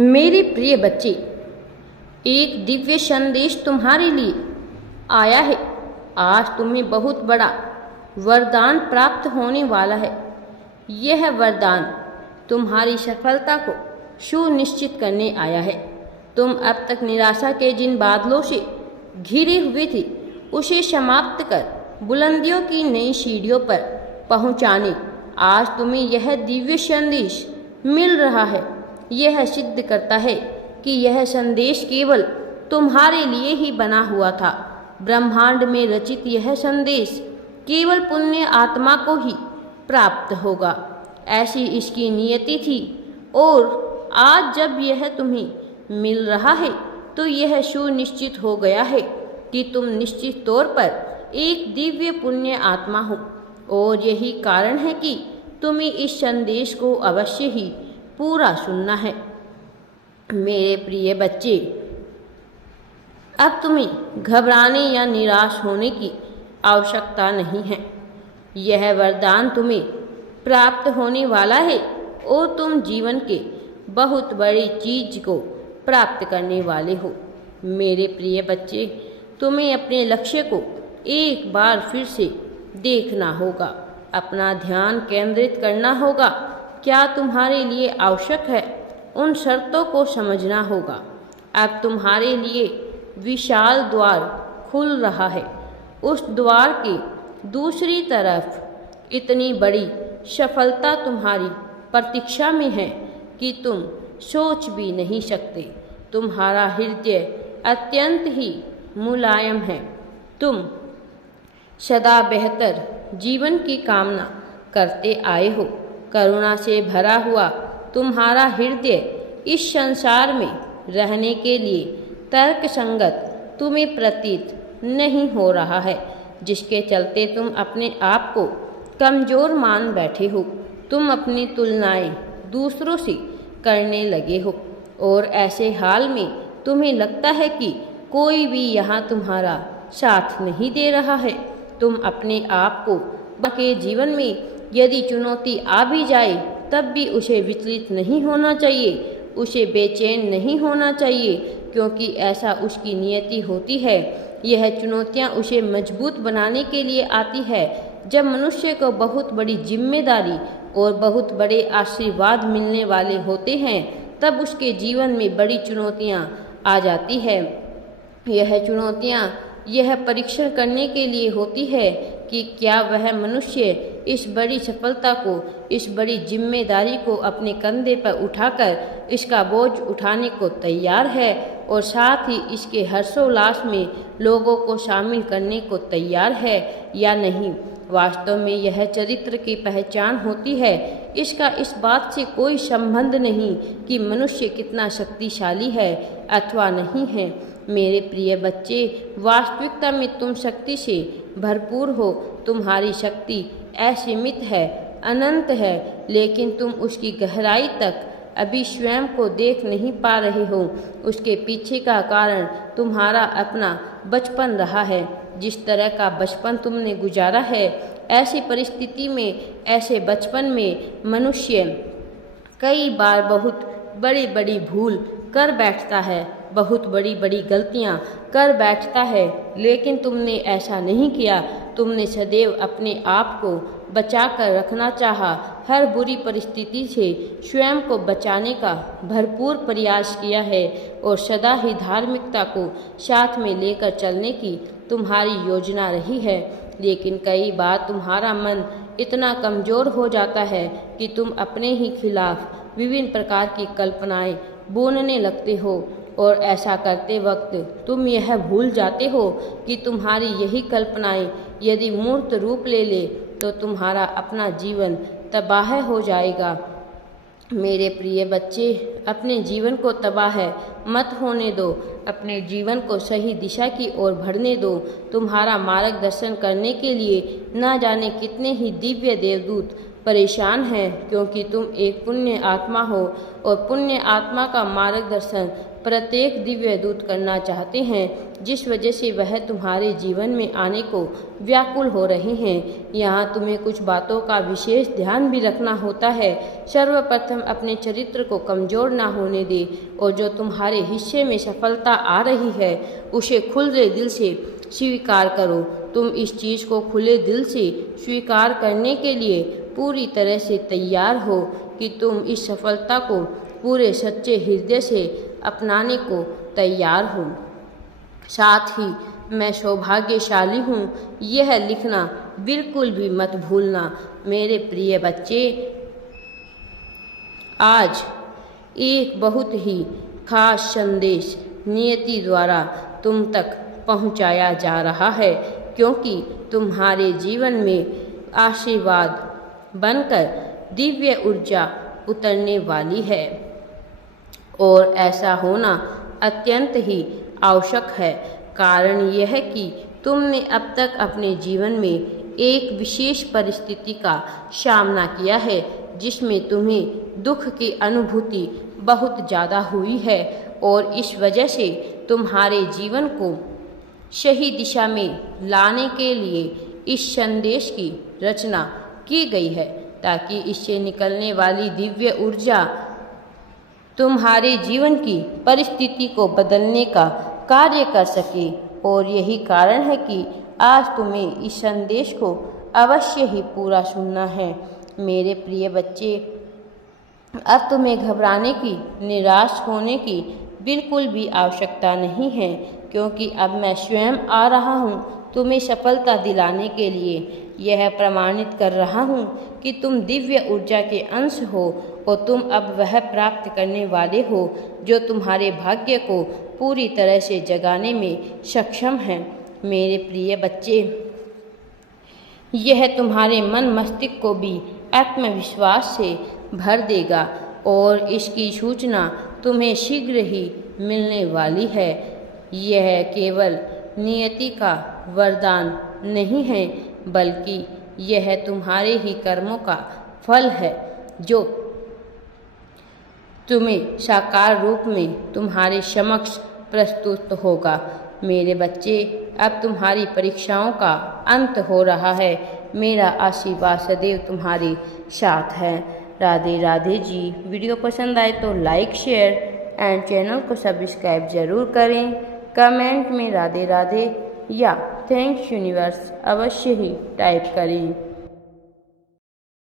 मेरे प्रिय बच्चे, एक दिव्य संदेश तुम्हारे लिए आया है। आज तुम्हें बहुत बड़ा वरदान प्राप्त होने वाला है। यह वरदान तुम्हारी सफलता को सुनिश्चित करने आया है। तुम अब तक निराशा के जिन बादलों से घिरे हुए थे, उसे समाप्त कर बुलंदियों की नई सीढ़ियों पर पहुंचाने आज तुम्हें यह दिव्य संदेश मिल रहा है। यह सिद्ध करता है कि यह संदेश केवल तुम्हारे लिए ही बना हुआ था। ब्रह्मांड में रचित यह संदेश केवल पुण्य आत्मा को ही प्राप्त होगा, ऐसी इसकी नियति थी। और आज जब यह तुम्हें मिल रहा है तो यह सुनिश्चित हो गया है कि तुम निश्चित तौर पर एक दिव्य पुण्य आत्मा हो। और यही कारण है कि तुम्हें इस संदेश को अवश्य ही पूरा सुनना है। मेरे प्रिय बच्चे, अब तुम्हें घबराने या निराश होने की आवश्यकता नहीं है। यह वरदान तुम्हें प्राप्त होने वाला है और तुम जीवन के बहुत बड़ी चीज को प्राप्त करने वाले हो। मेरे प्रिय बच्चे, तुम्हें अपने लक्ष्य को एक बार फिर से देखना होगा, अपना ध्यान केंद्रित करना होगा। क्या तुम्हारे लिए आवश्यक है, उन शर्तों को समझना होगा। अब तुम्हारे लिए विशाल द्वार खुल रहा है। उस द्वार के दूसरी तरफ इतनी बड़ी सफलता तुम्हारी प्रतीक्षा में है कि तुम सोच भी नहीं सकते। तुम्हारा हृदय अत्यंत ही मुलायम है। तुम सदा बेहतर जीवन की कामना करते आए हो। करुणा से भरा हुआ तुम्हारा हृदय इस संसार में रहने के लिए तर्क संगत तुम्हें प्रतीत नहीं हो रहा है, जिसके चलते तुम अपने आप को कमज़ोर मान बैठे हो। तुम अपनी तुलनाएं दूसरों से करने लगे हो और ऐसे हाल में तुम्हें लगता है कि कोई भी यहाँ तुम्हारा साथ नहीं दे रहा है। तुम अपने आप को के जीवन में यदि चुनौती आ भी जाए तब भी उसे विचलित नहीं होना चाहिए, उसे बेचैन नहीं होना चाहिए, क्योंकि ऐसा उसकी नियति होती है। यह चुनौतियाँ उसे मजबूत बनाने के लिए आती है। जब मनुष्य को बहुत बड़ी जिम्मेदारी और बहुत बड़े आशीर्वाद मिलने वाले होते हैं, तब उसके जीवन में बड़ी चुनौतियाँ आ जाती है। यह चुनौतियाँ यह परीक्षण करने के लिए होती है कि क्या वह मनुष्य इस बड़ी सफलता को, इस बड़ी जिम्मेदारी को अपने कंधे पर उठाकर इसका बोझ उठाने को तैयार है और साथ ही इसके हर्षोल्लास में लोगों को शामिल करने को तैयार है या नहीं। वास्तव में यह चरित्र की पहचान होती है। इसका इस बात से कोई संबंध नहीं कि मनुष्य कितना शक्तिशाली है अथवा नहीं है। मेरे प्रिय बच्चे, वास्तविकता में तुम शक्ति से भरपूर हो। तुम्हारी शक्ति असीमित है, अनंत है, लेकिन तुम उसकी गहराई तक अभी स्वयं को देख नहीं पा रहे हो। उसके पीछे का कारण तुम्हारा अपना बचपन रहा है। जिस तरह का बचपन तुमने गुजारा है, ऐसी परिस्थिति में, ऐसे बचपन में मनुष्य कई बार बहुत बड़ी बड़ी भूल कर बैठता है, बहुत बड़ी बड़ी गलतियां कर बैठता है, लेकिन तुमने ऐसा नहीं किया। तुमने सदैव अपने आप को बचा कर रखना चाहा। हर बुरी परिस्थिति से स्वयं को बचाने का भरपूर प्रयास किया है और सदा ही धार्मिकता को साथ में लेकर चलने की तुम्हारी योजना रही है। लेकिन कई बार तुम्हारा मन इतना कमज़ोर हो जाता है कि तुम अपने ही खिलाफ विभिन्न प्रकार की कल्पनाएं बुनने लगते हो और ऐसा करते वक्त तुम यह भूल जाते हो कि तुम्हारी यही कल्पनाएं यदि मूर्त रूप ले ले तो तुम्हारा अपना जीवन तबाह हो जाएगा। मेरे प्रिय बच्चे, अपने जीवन को तबाह मत होने दो, अपने जीवन को सही दिशा की ओर बढ़ने दो। तुम्हारा मार्गदर्शन करने के लिए न जाने कितने ही दिव्य देवदूत परेशान हैं क्योंकि तुम एक पुण्य आत्मा हो और पुण्य आत्मा का मार्गदर्शन प्रत्येक दिव्य दूत करना चाहते हैं, जिस वजह से वह तुम्हारे जीवन में आने को व्याकुल हो रहे हैं। यहाँ तुम्हें कुछ बातों का विशेष ध्यान भी रखना होता है। सर्वप्रथम अपने चरित्र को कमजोर ना होने दे और जो तुम्हारे हिस्से में सफलता आ रही है उसे खुले दिल से स्वीकार करो। तुम इस चीज़ को खुले दिल से स्वीकार करने के लिए पूरी तरह से तैयार हो कि तुम इस सफलता को पूरे सच्चे हृदय से अपनाने को तैयार हो। साथ ही मैं सौभाग्यशाली हूँ, यह लिखना बिल्कुल भी मत भूलना। मेरे प्रिय बच्चे, आज एक बहुत ही खास संदेश नियति द्वारा तुम तक पहुँचाया जा रहा है, क्योंकि तुम्हारे जीवन में आशीर्वाद बनकर दिव्य ऊर्जा उतरने वाली है और ऐसा होना अत्यंत ही आवश्यक है। कारण यह है कि तुमने अब तक अपने जीवन में एक विशेष परिस्थिति का सामना किया है जिसमें तुम्हें दुख की अनुभूति बहुत ज़्यादा हुई है और इस वजह से तुम्हारे जीवन को सही दिशा में लाने के लिए इस संदेश की रचना की गई है, ताकि इससे निकलने वाली दिव्य ऊर्जा तुम्हारे जीवन की परिस्थिति को बदलने का कार्य कर सके। और यही कारण है कि आज तुम्हें इस संदेश को अवश्य ही पूरा सुनना है। मेरे प्रिय बच्चे, अब तुम्हें घबराने की, निराश होने की बिल्कुल भी आवश्यकता नहीं है, क्योंकि अब मैं स्वयं आ रहा हूँ तुम्हें सफलता दिलाने के लिए। यह प्रमाणित कर रहा हूँ कि तुम दिव्य ऊर्जा के अंश हो और तुम अब वह प्राप्त करने वाले हो जो तुम्हारे भाग्य को पूरी तरह से जगाने में सक्षम है। मेरे प्रिय बच्चे, यह तुम्हारे मन मस्तिष्क को भी आत्मविश्वास से भर देगा और इसकी सूचना तुम्हें शीघ्र ही मिलने वाली है। यह केवल नियति का वरदान नहीं है, बल्कि यह तुम्हारे ही कर्मों का फल है जो तुम्हें साकार रूप में तुम्हारे समक्ष प्रस्तुत होगा। मेरे बच्चे, अब तुम्हारी परीक्षाओं का अंत हो रहा है। मेरा आशीर्वाद सदैव तुम्हारे साथ है। राधे राधे जी। वीडियो पसंद आए तो लाइक, शेयर एंड चैनल को सब्सक्राइब जरूर करें। कमेंट में राधे राधे या थैंक्स यूनिवर्स अवश्य ही टाइप करें।